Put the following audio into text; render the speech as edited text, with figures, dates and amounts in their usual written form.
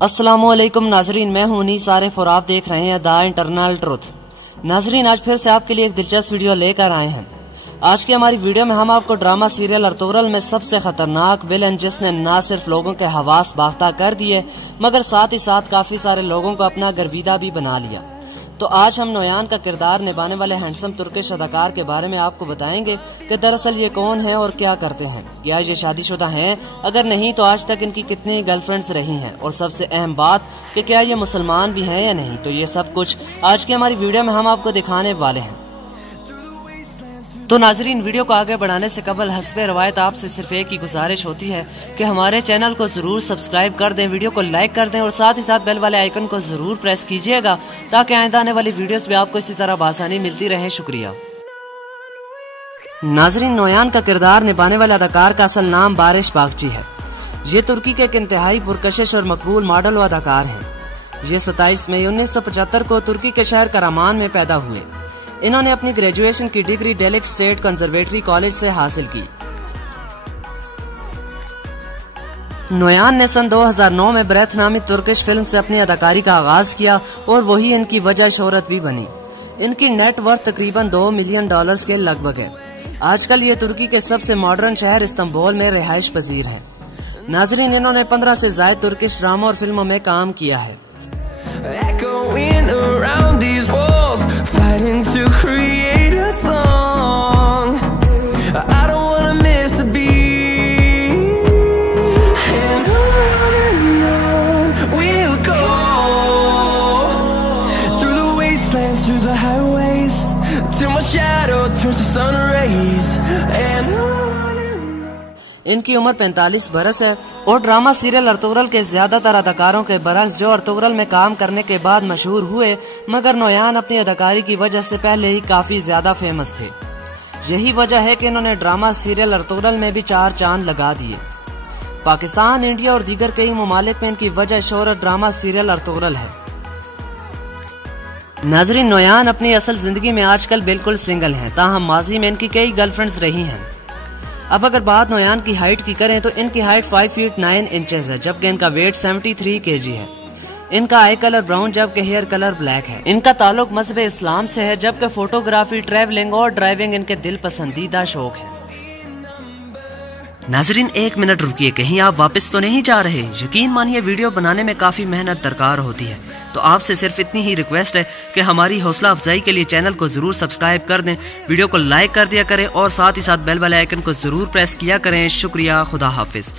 अस्सलामुअलैकुम नाजरीन, मैं हूं उनीस आरिफ और आप देख रहे हैं द इंटरनल ट्रुथ। नाजरीन, आज फिर से आपके लिए एक दिलचस्प वीडियो लेकर आए हैं। आज की हमारी वीडियो में हम आपको ड्रामा सीरियल अर्तुगरुल में सबसे खतरनाक विलन, जिसने न सिर्फ लोगों के हवास बाख्ता कर दिए मगर साथ ही साथ काफी सारे लोगों को अपना गर्विदा भी बना लिया। तो आज हम नोयान का किरदार निभाने वाले हैंडसम तुर्किश अदाकार के बारे में आपको बताएंगे कि दरअसल ये कौन है और क्या करते हैं। क्या ये शादीशुदा हैं? अगर नहीं तो आज तक इनकी कितनी गर्लफ्रेंड्स रही हैं, और सबसे अहम बात कि क्या ये मुसलमान भी हैं या नहीं। तो ये सब कुछ आज की हमारी वीडियो में हम आपको दिखाने वाले हैं। तो नाजरीन, वीडियो को आगे बढ़ाने से कबल हस्बे रवायत आपसे सिर्फ एक ही गुजारिश होती है कि हमारे चैनल को जरूर सब्सक्राइब कर दें, वीडियो को लाइक कर दें और साथ ही साथ बेल वाले आइकन को जरूर प्रेस कीजिएगा ताकि आइंदा आने वाली वीडियोस भी आपको इसी तरह आसानी मिलती रहे। शुक्रिया। नाजरीन, नोयान का किरदार निभाने वाले अदाकार का असल नाम बारिश बागची है। ये तुर्की के एक इंतहाई पुरकशिश और मकबूल मॉडल व अदाकार हैं। ये 27 मई 1975 को तुर्की के शहर करामान में पैदा हुए। इन्होंने अपनी ग्रेजुएशन की डिग्री डेलिक स्टेट कंजर्वेटरी कॉलेज से हासिल की। नोयान ने सन 2009 में ब्रेथ नामी तुर्किश फिल्म से अपनी अदाकारी का आगाज किया और वही इनकी वजह शोहरत भी बनी। इनकी नेट वर्थ तकरीबन $2 मिलियन के लगभग है। आजकल ये तुर्की के सबसे मॉडर्न शहर इस्तांबुल में रिहाइश पजीर है। नाजरीन, इन्होंने 15 से ज्यादा तुर्किश ड्रामा और फिल्मों में काम किया है। To create a song, I don't wanna miss a beat, and on we'll go, through the wastelands, through the highways, till my shadow turns to sun rays, and on. इनकी उम्र 45 बरस है और ड्रामा सीरियल अर्तुगरुल के ज्यादातर अदाकारों के बरस जो अर्तुगरुल में काम करने के बाद मशहूर हुए, मगर नोयान अपनी अदाकारी की वजह से पहले ही काफी ज्यादा फेमस थे। यही वजह है कि इन्होंने ड्रामा सीरियल अर्तुगरुल में भी 4 चांद लगा दिए। पाकिस्तान, इंडिया और दीगर कई ममालिक में इनकी वजह शोहरत ड्रामा सीरियल अर्तुगरुल है। नाजरीन, नोयान अपनी असल जिंदगी में आजकल बिल्कुल सिंगल हैं, ताहम माजी में इनकी कई गर्लफ्रेंड्स रही हैं। अब अगर बात नोयान की हाइट की करें तो इनकी हाइट 5 फीट 9 इंचेस है, जबकि इनका वेट 73 kg है। इनका आई कलर ब्राउन जबकि हेयर कलर ब्लैक है। इनका ताल्लुक मजहब इस्लाम से है, जबकि फोटोग्राफी, ट्रैवलिंग और ड्राइविंग इनके दिल पसंदीदा शौक है। नाजरीन, 1 मिनट रुकिए, कहीं आप वापस तो नहीं जा रहे? यकीन मानिए, वीडियो बनाने में काफी मेहनत दरकार होती है, तो आपसे सिर्फ इतनी ही रिक्वेस्ट है कि हमारी हौसला अफजाई के लिए चैनल को जरूर सब्सक्राइब कर दें, वीडियो को लाइक कर दिया करें और साथ ही साथ बेल वाले आइकन को जरूर प्रेस किया करें। शुक्रिया। खुदा हाफिज।